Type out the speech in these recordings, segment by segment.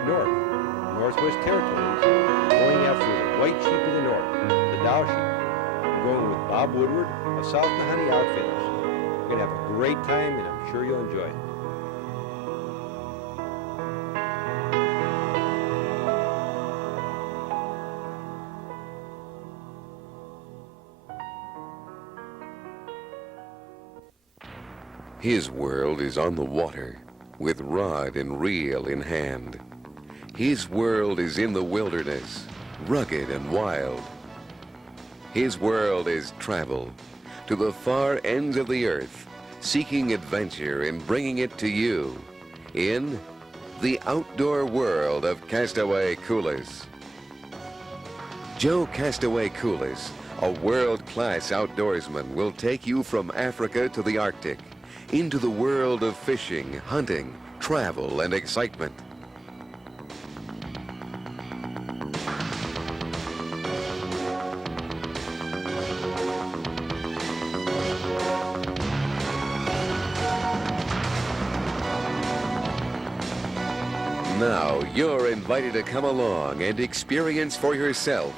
head north, Northwest Territories, going after the white sheep of the north, the Dahl sheep. I'm going with Bob Woodward of South Nahani Outfitters. We're going to have a great time, and I'm sure you'll enjoy it. His world is on the water, with rod and reel in hand. His world is in the wilderness, rugged and wild. His world is travel to the far ends of the earth, seeking adventure and bringing it to you in the outdoor world of Kastaway Kulis. Joe Kastaway Kulis, a world-class outdoorsman, will take you from Africa to the Arctic, into the world of fishing, hunting, travel, and excitement. Now you're invited to come along and experience for yourself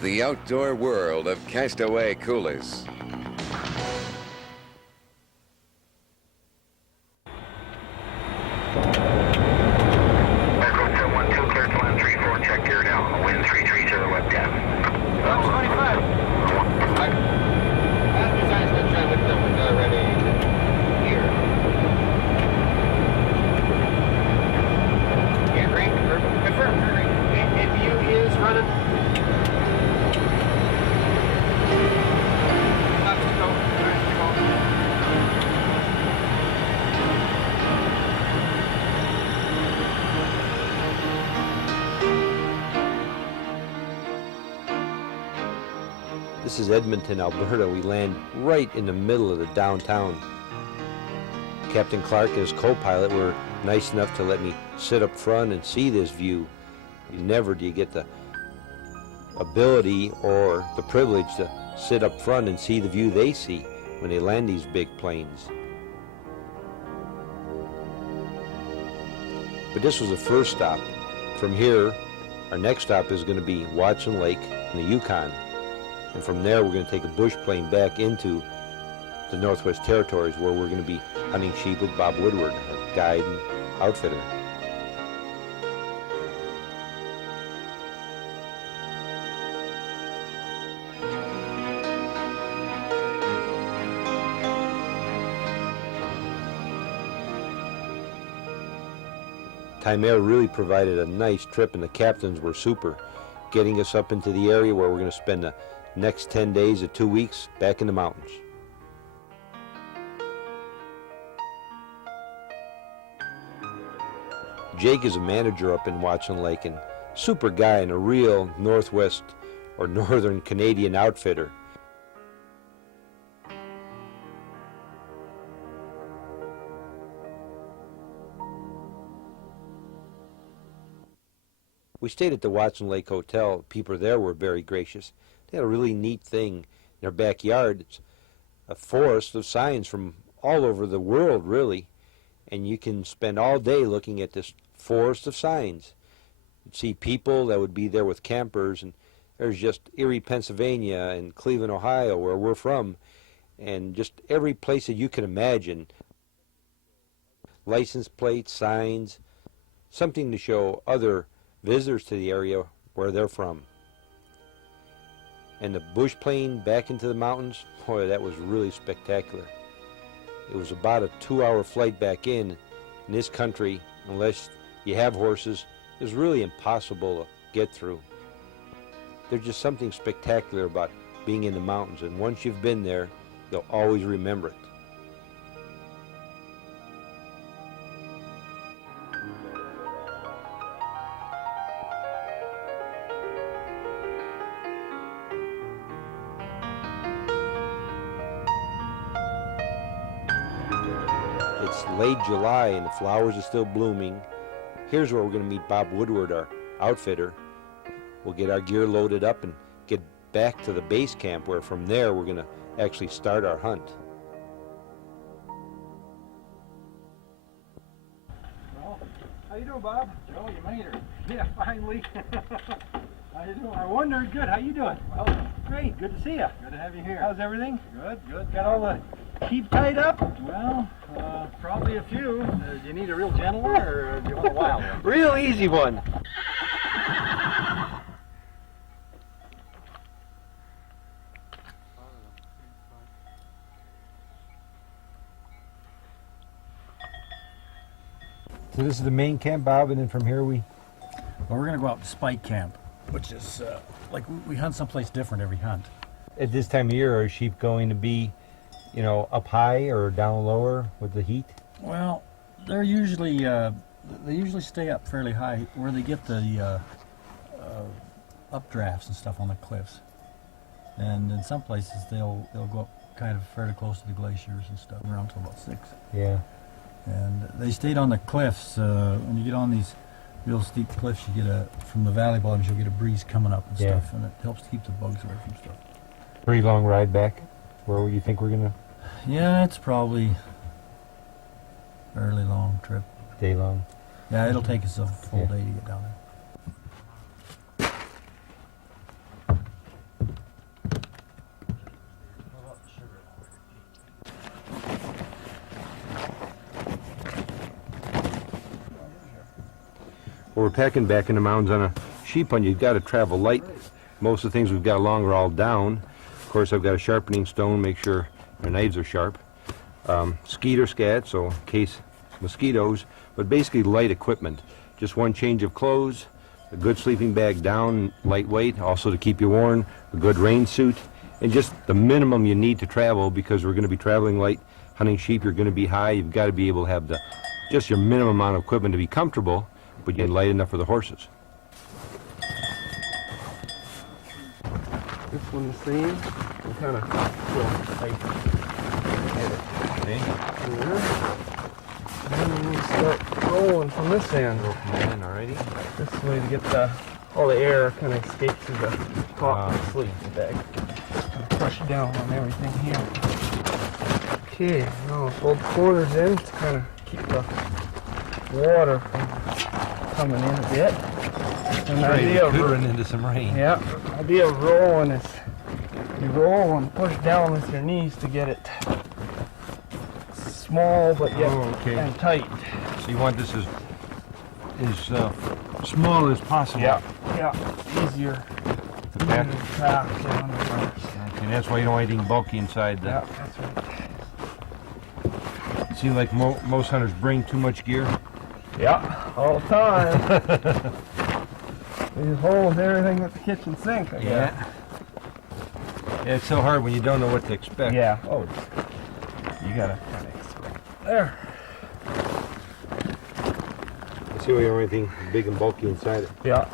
the outdoor world of Kastaway Kulis. This is Edmonton, Alberta. We land right in the middle of the downtown. Captain Clark and his co-pilot were nice enough to let me sit up front and see this view. Never do you get the ability or the privilege to sit up front and see the view they see when they land these big planes. But this was the first stop. From here, our next stop is going to be Watson Lake in the Yukon. And from there, we're going to take a bush plane back into the Northwest Territories, where we're going to be hunting sheep with Bob Woodward, our guide and outfitter. Time Air really provided a nice trip, and the captains were super, getting us up into the area where we're going to spend the next 10 days to 2 weeks back in the mountains. Jake is a manager up in Watson Lake, and super guy and a real Northwest or Northern Canadian outfitter. We stayed at the Watson Lake Hotel. People there were very gracious. They had a really neat thing in their backyard. It's a forest of signs from all over the world, really. And you can spend all day looking at this forest of signs. You'd see people that would be there with campers, and there's just Erie, Pennsylvania, and Cleveland, Ohio, where we're from, and just every place that you can imagine. License plates, signs, something to show other visitors to the area where they're from. And the bush plane back into the mountains, boy, that was really spectacular. It was about a 2-hour flight back in this country, unless you have horses, is really impossible to get through. There's just something spectacular about being in the mountains, and once you've been there, you'll always remember it. It's late July and the flowers are still blooming. Here's where we're going to meet Bob Woodward, our outfitter. We'll get our gear loaded up and get back to the base camp, where from there we're going to actually start our hunt. Well, how you doing? doing, Bob? Joe, you made her. Yeah, finally. How you doing? I wondered. Good. How you doing? Well, great. Good to see you. Good to have you here. How's everything? Good, good. Got all the sheep tied up? Well, probably a few. Do you need a real gentle one, or do you want a wild one? Real easy one. So this is the main camp, Bob, and then from here we... Well, we're going to go out to Spike Camp, which is like we hunt someplace different every hunt. At this time of year, are sheep going to be, you know, up high or down lower with the heat? Well, they're usually they usually stay up fairly high where they get the updrafts and stuff on the cliffs. And in some places they'll go up kind of fairly close to the glaciers and stuff, around to about 6. Yeah. And they stayed on the cliffs. When you get on these real steep cliffs, you get from the valley bottoms, you'll get a breeze coming up and Yeah. stuff, and it helps to keep the bugs away from stuff. Pretty long ride back. Where you think we're gonna Yeah, it's probably a fairly long trip. stay long? Yeah, it'll take us a full Yeah. day to get down there. Well, we're packing back in the mountains on a sheep hunt. You've got to travel light. Most of the things we've got along are all down. Of course, I've got a sharpening stone, make sure my knives are sharp. Skeeter scat, so in case mosquitoes, but basically light equipment. Just one change of clothes, a good sleeping bag down, lightweight, also to keep you warm, a good rain suit, and just the minimum you need to travel because we're going to be traveling light, hunting sheep, you're going to be high, you've got to be able to have just your minimum amount of equipment to be comfortable, but yet light enough for the horses. This one the same. I'm kind of tight. Okay. And then we start rolling from this end. Already. This way to get all the air kind of escapes through the top of the sleeve bag. Kind of crush down on everything here. Okay, now fold the corners in to kind of keep the water from coming in a bit. And the idea of run into some rain. yeah, the idea of rolling is you roll and push down with your knees to get it small but yet and tight. So you want this as small as possible. Yeah, easier. The back. Easier to track down the first. Okay, that's why you don't want anything bulky inside. Yeah, that's right. It seems like most hunters bring too much gear. Yeah, all the time. We just hold everything at the kitchen sink, I guess. Yeah, it's so hard when you don't know what to expect. Yeah. Oh, you gotta kind of expect. There. Let's see why you don't want anything big and bulky inside it. Yeah.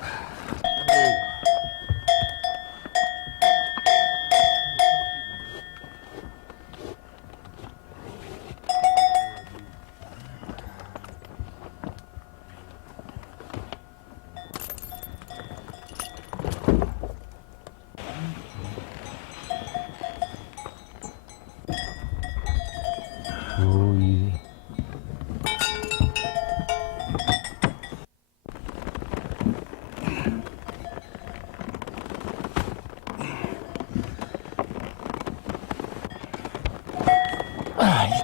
So easy. He's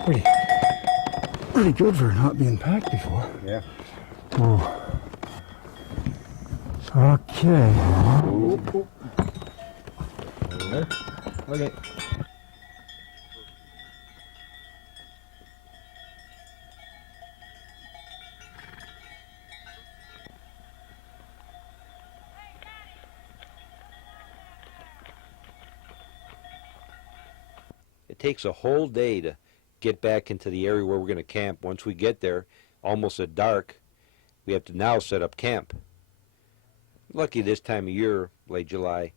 pretty good for not being packed before. Yeah. Oh. Okay. Okay. It takes a whole day to get back into the area where we're going to camp. Once we get there, almost at dark, we have to now set up camp. Lucky this time of year, late July, it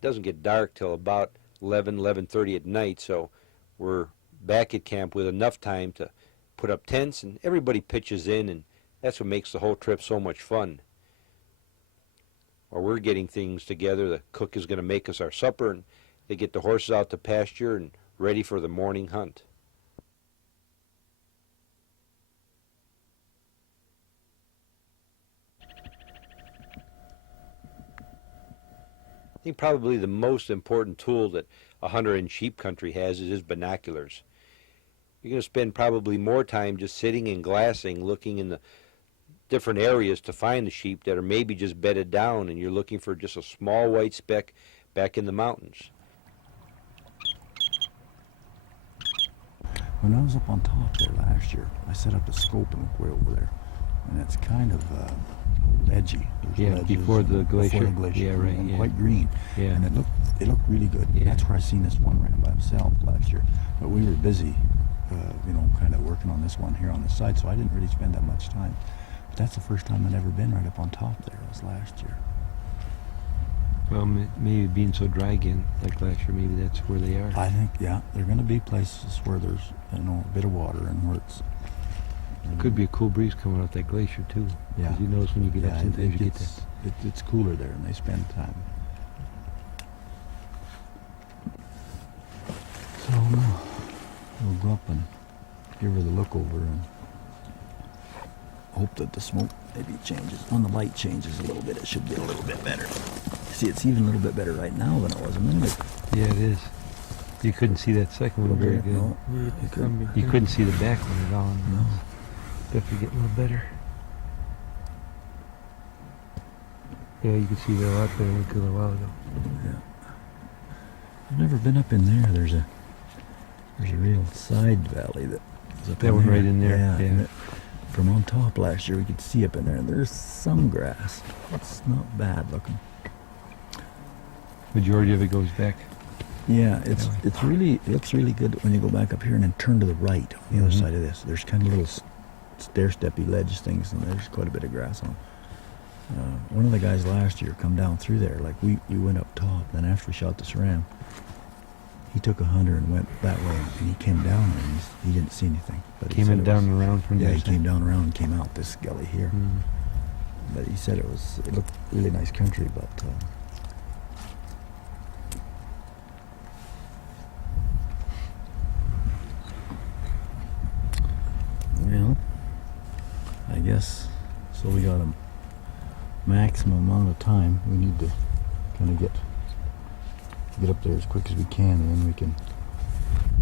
doesn't get dark till about 11:30 at night, so we're back at camp with enough time to put up tents, and everybody pitches in, and that's what makes the whole trip so much fun. While we're getting things together, the cook is going to make us our supper, and they get the horses out to pasture and ready for the morning hunt. I think probably the most important tool that a hunter in sheep country has is his binoculars. You're going to spend probably more time just sitting and glassing, looking in the different areas to find the sheep that are maybe just bedded down, and you're looking for just a small white speck back in the mountains. When I was up on top there last year, I set up the scope and looked way over there, and it's kind of ledgy. There's Yeah, ledges before the glacier. Before the glacier, Yeah, right, and yeah. quite green. Yeah. And it looked really good. Yeah. That's where I seen this one ran by himself last year. But we were busy, kind of working on this one here on the side, so I didn't really spend that much time. But that's the first time I'd ever been right up on top there. It was last year. Well, maybe being so dry again, like last year, maybe that's where they are. I think, yeah, there are going to be places where there's, a bit of water and where it's... Could be a cool breeze coming off that glacier, too. Yeah. 'Cause you notice when you get up, sometimes you get that. It's cooler there, and they spend time. So we'll go up and give her the look over and hope that the smoke maybe changes. When the light changes a little bit, it should get a little bit better. See, it's even a little bit better right now than it was a minute ago. Yeah, it is. You couldn't see that second one very good. No, you couldn't. You couldn't see the back one at all. No. Definitely getting a little better. Yeah, you could see that a lot better than we could a little while ago. Yeah. I've never been up in there. There's a real side valley that is up That in one there. right in there, Yeah. yeah. And from on top last year, we could see up in there, and there's some grass. It's not bad looking. Majority of it goes back. Yeah, it looks really good when you go back up here and then turn to the right on the other side of this. There's kind of little stair-steppy ledge things, and there's quite a bit of grass on. One of the guys last year come down through there. Like we went up top, then after we shot this ram, he took a hunter and went that way, and he came down and he didn't see anything. But he Came said in it down was- and around from Yeah, there. he came down around and came out this gully here. But he said it looked really nice country, but well, I guess so. We got a maximum amount of time. We need to kind of get up there as quick as we can, and then we can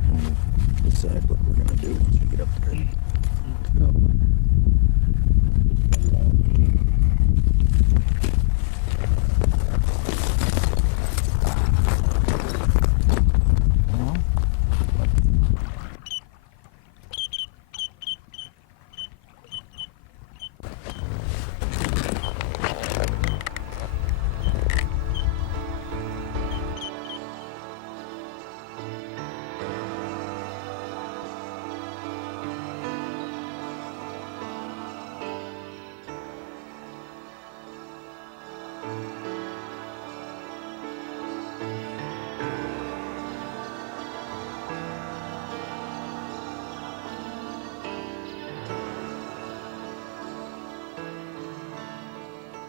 kind of decide what we're gonna do once we get up there.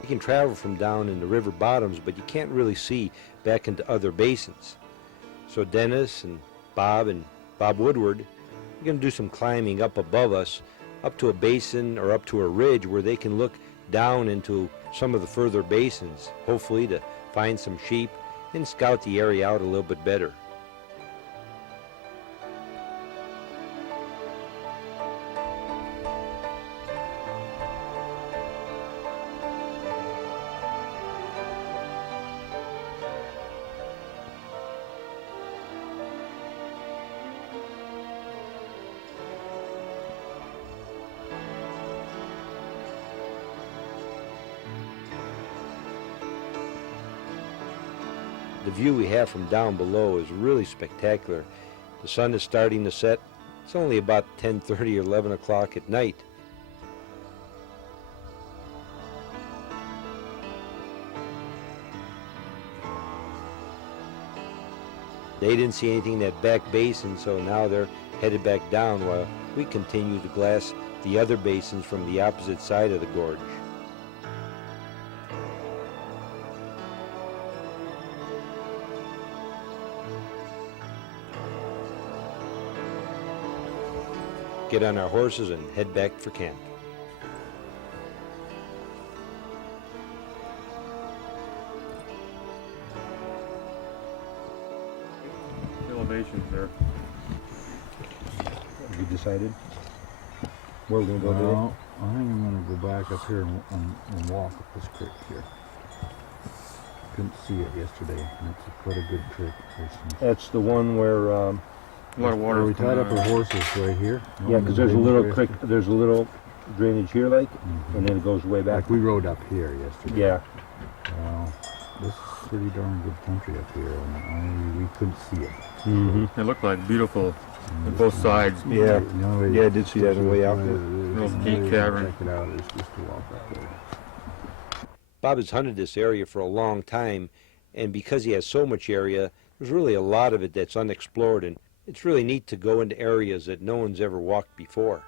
You can travel from down in the river bottoms, but you can't really see back into other basins. So Dennis and Bob Woodward are going to do some climbing up above us, up to a basin or up to a ridge where they can look down into some of the further basins, hopefully to find some sheep and scout the area out a little bit better. The view we have from down below is really spectacular. The sun is starting to set. It's only about 10:30 or 11 o'clock at night. They didn't see anything in that back basin, so now they're headed back down while we continue to glass the other basins from the opposite side of the gorge. Get on our horses and head back for camp. formations there. Have you decided where we're going to go Well, I think I'm going to go back up here and walk up this creek here. Couldn't see it yesterday. It's quite a good creek. That's the one where, A lot of water. We tied up our horses right here. yeah, because there's a little creek, there's a little drainage here, like, and then it goes way back. Like we rode up here yesterday. Yeah. Well, this is pretty darn good country up here, and we couldn't see it. Mm-hmm. It looked like beautiful on both sides. Yeah. The only way Yeah, I did see that on the way out. Little the gate only way to cavern. check it out is just to walk up there. Bob has hunted this area for a long time, and because he has so much area, there's really a lot of it that's unexplored, and it's really neat to go into areas that no one's ever walked before.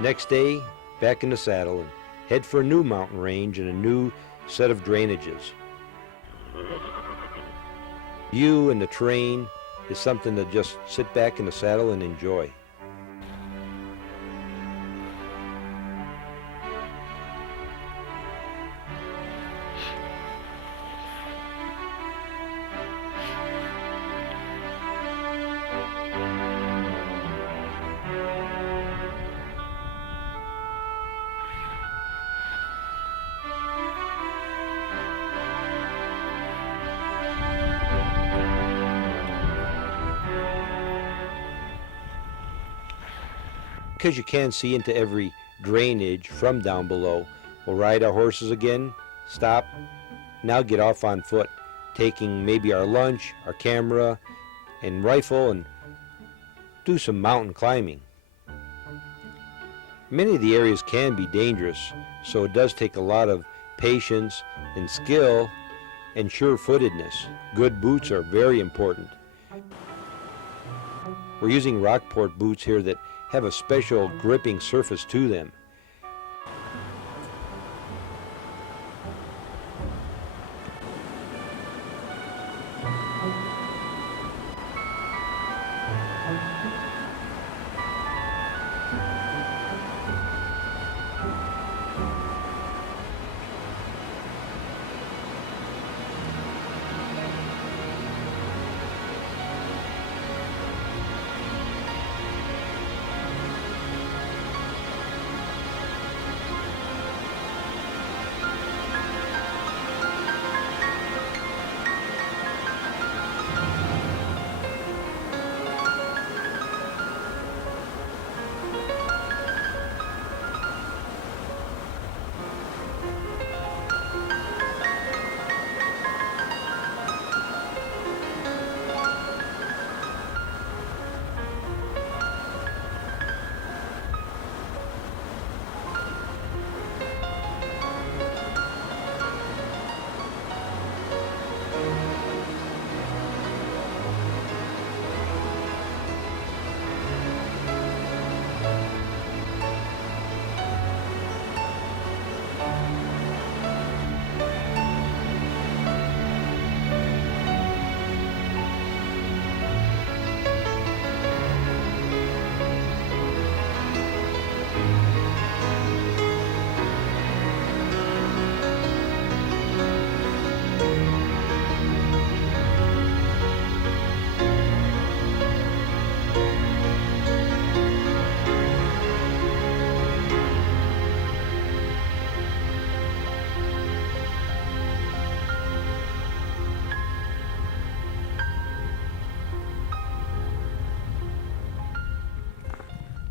Next day, back in the saddle and head for a new mountain range and a new set of drainages. You and the terrain is something to just sit back in the saddle and enjoy. Because you can see into every drainage from down below, we'll ride our horses again, stop, now get off on foot, taking maybe our lunch, our camera, and rifle, and do some mountain climbing. Many of the areas can be dangerous, so it does take a lot of patience and skill and sure-footedness. Good boots are very important. We're using Rockport boots here that have a special gripping surface to them.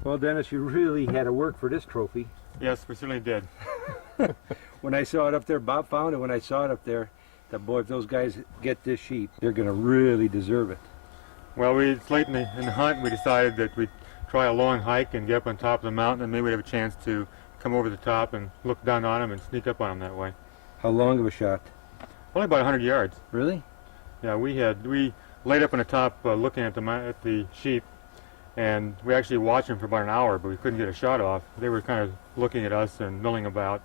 Well, Dennis, you really had to work for this trophy. Yes, we certainly did. When I saw it up there, Bob found it when I saw it up there, that boy, if those guys get this sheep, they're going to really deserve it. Well, it's late in the hunt. We decided that we'd try a long hike and get up on top of the mountain, and maybe we'd have a chance to come over the top and look down on them and sneak up on them that way. How long of a shot? Only about 100 yards. Really? Yeah, we laid up on the top looking at the sheep, and we actually watched them for about an hour, but we couldn't get a shot off. They were kind of looking at us and milling about.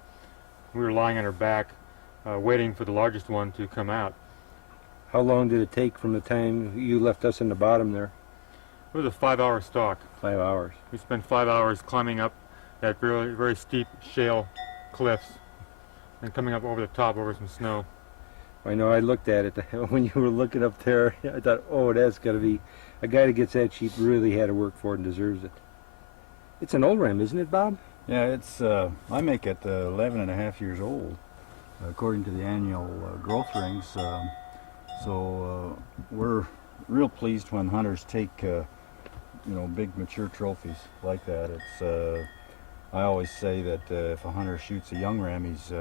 We were lying on our back, waiting for the largest one to come out. How long did it take from the time you left us in the bottom there? It was a 5-hour stalk. 5 hours. We spent 5 hours climbing up that very, very steep shale cliffs and coming up over the top over some snow. I know I looked at it when you were looking up there. I thought, oh, that's got to be a guy that gets that sheep really had to work for it and deserves it. It's an old ram, isn't it, Bob? Yeah, it's I make it 11 and a half years old, according to the annual growth rings. So we're real pleased when hunters take big mature trophies like that. It's I always say that if a hunter shoots a young ram, he's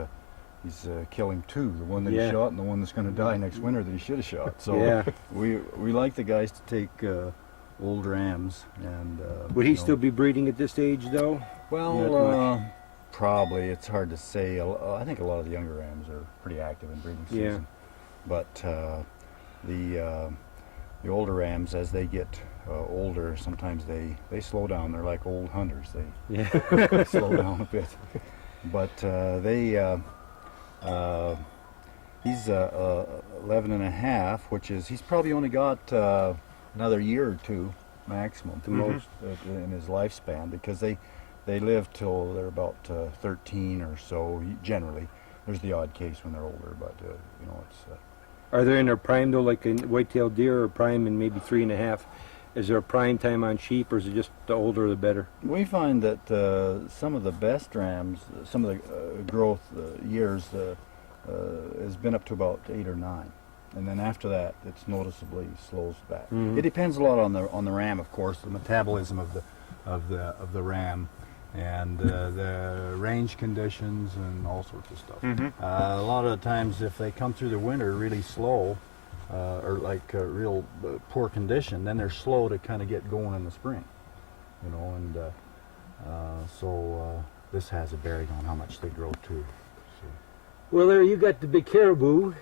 killing two, the one that he shot and the one that's going to die next winter that he should have shot. So we like the guys to take old rams. And would he still be breeding at this age, though? Well, probably. It's hard to say. I think a lot of the younger rams are pretty active in breeding season. But the older rams, as they get older, sometimes they slow down. They're like old hunters. They slow down a bit. But he's 11 and a half, which is, he's probably only got another year or two maximum, the most in his lifespan, because they live till they're about 13 or so, generally. There's the odd case when they're older, but it's... Are they in their prime, though, like in white-tailed deer, or prime in maybe 3.5? Is there a prime time on sheep, or is it just the older the better? We find that some of the best rams, some of the growth years has been up to about 8 or 9. And then after that, it's noticeably slows back. Mm-hmm. It depends a lot on the ram, of course, the metabolism of the ram, and the range conditions and all sorts of stuff. Mm-hmm. A lot of the times, if they come through the winter really slow, or like real poor condition, then they're slow to kind of get going in the spring, and so this has a bearing on how much they grow too. So. Well, there you got the big caribou.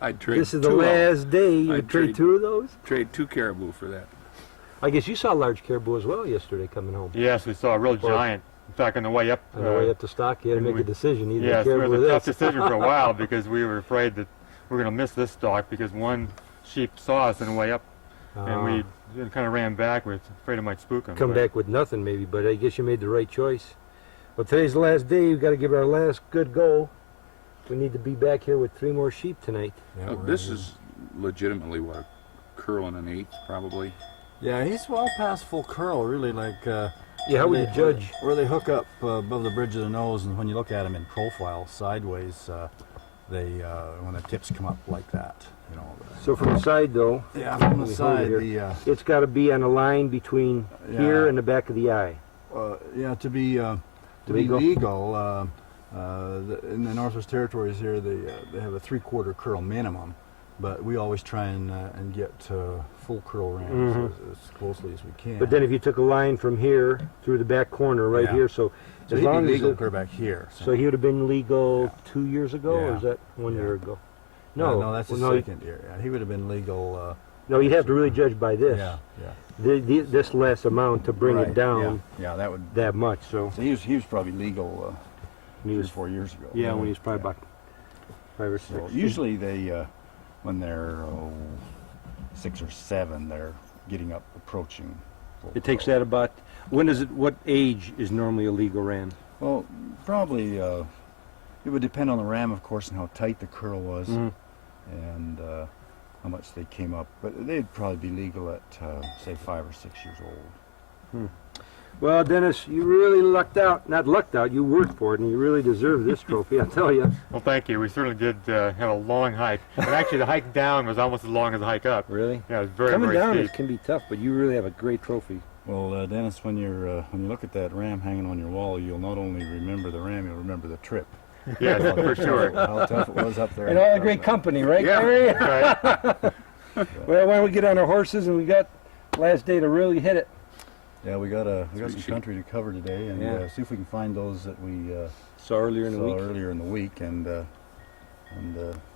I'd trade This is the two of 'em. last day. You I'd trade trade- 2 of those? Trade 2 caribou for that. I guess you saw large caribou as well yesterday coming home. Yes, we saw a real giant. In fact, on the way up. On the way up to stock, you had to make a decision. Either Yes, it caribou was or a tough this. decision for a while because we were afraid that we were going to miss this stalk because one sheep saw us on the way up, and we kind of ran back. We were afraid it might spook him. Come back with nothing, maybe, but I guess you made the right choice. Well, today's the last day. We've got to give our last good go. We need to be back here with 3 more sheep tonight. Yeah, This is legitimately what, a curl and an 8 probably. Yeah, he's well past full curl, really. Like Yeah, how would you judge? where they hook up above the bridge of the nose, and when you look at them in profile sideways, they when the tips come up like that, So from the side, though, Yeah, from the Let me hold it side, here. It's got to be on a line between here Yeah. and the back of the eye. to be Legal? legal, in the Northwest Territories here, they have a 3/4 curl minimum, but we always try and get full curl rams as closely as we can. But then if you took a line from here through the back corner right Yeah. here, so so as he'd long be as legal it- clear back here. so he would have been legal 2 years ago, or Yeah. is that 1 year ago? No, that's the well, no, second year. Yeah, he would have been legal. No, you'd have to really judge by this. Yeah. This less amount to bring it Right, down Yeah, that would. that much. So So he was probably legal he 3 or was, 4 years ago. yeah, when he was probably Yeah. about 5 or 6. So usually they, when they're 6 or 7, they're getting up, approaching. full It takes curl. that about. When does it? What age is normally a legal ram? Well, probably it would depend on the ram, of course, and how tight the curl was, and how much they came up. But they'd probably be legal at say 5 or 6 years old. Well, Dennis, you really lucked out. Not lucked out. You worked for it, and you really deserve this trophy. I tell you. Well, thank you. We certainly did have a long hike. And actually, the hike down was almost as long as the hike up. Really? Yeah, it was very, Coming very down steep. it can be tough, but you really have a great trophy. Well, Dennis, when you look at that ram hanging on your wall, you'll not only remember the ram, you'll remember the trip. Yes, for sure. How tough it was up there. And all the great company, right, Gary? Right. Well, why don't we get on our horses, and we got last day to really hit it. Yeah, we got some Sweet sheep. country to cover today, and Yeah. see if we can find those that we So earlier in the saw week. earlier in the week, and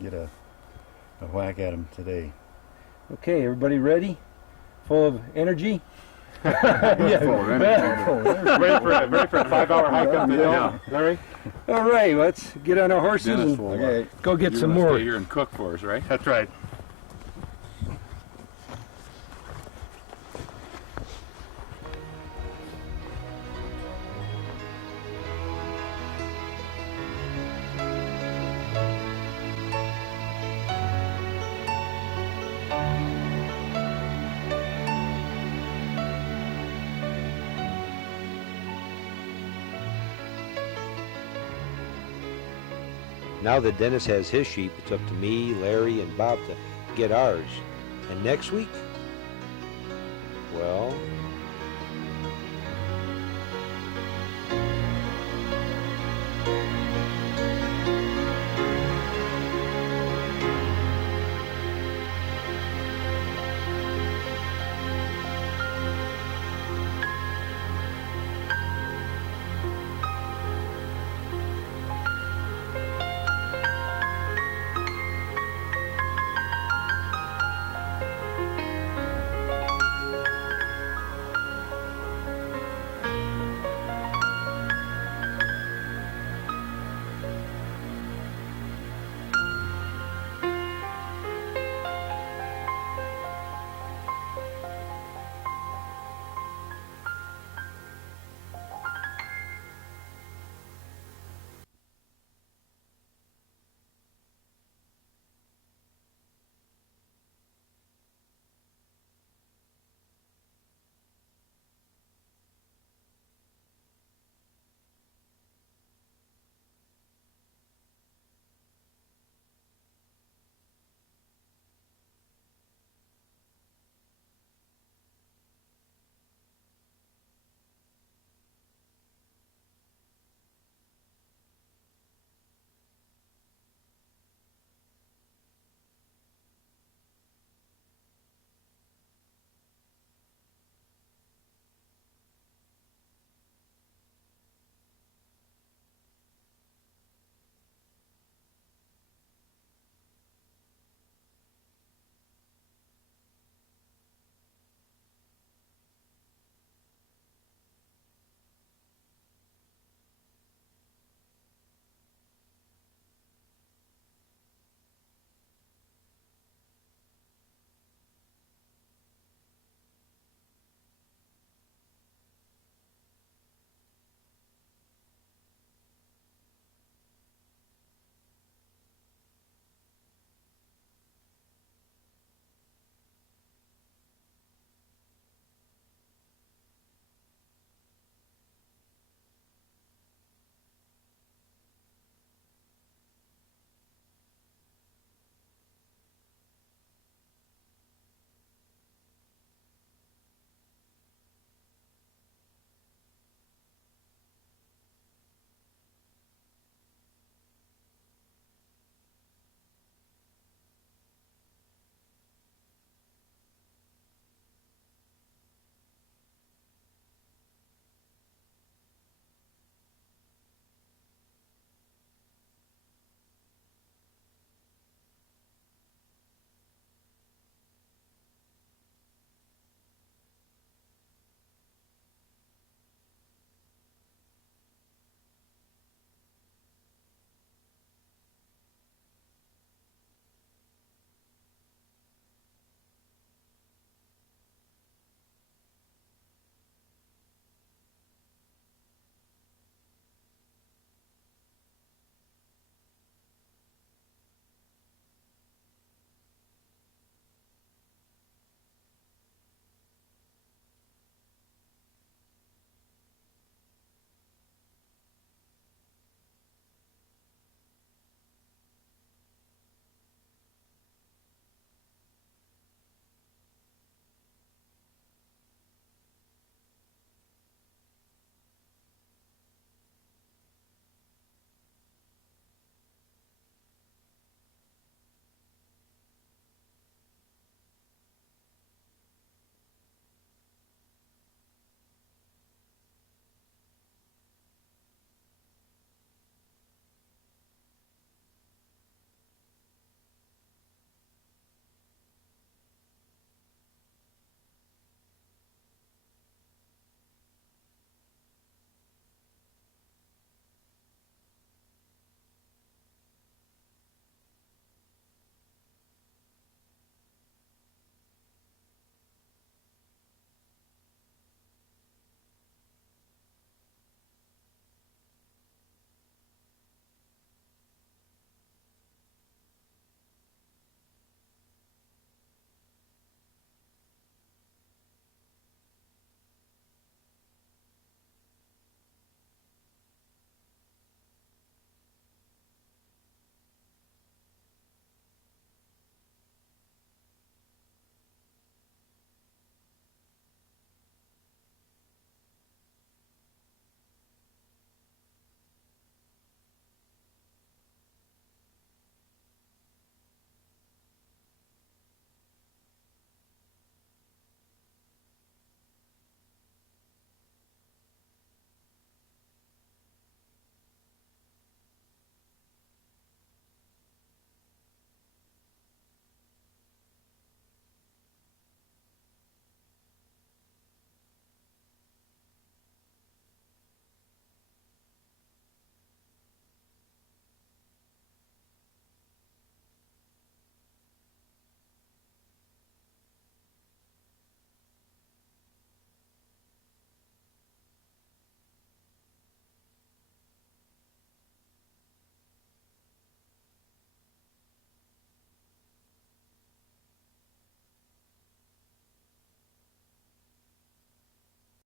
get a whack at them today. Okay, everybody ready? Full of energy? Full of energy. ready for a 5-hour hike up the hill, Larry? All right, let's get on our horses Dennis and will, Okay. go get you're some gonna more. stay here and cook for us, right? That's right. Now that Dennis has his sheep, it's up to me, Larry, and Bob to get ours. And next week? Well,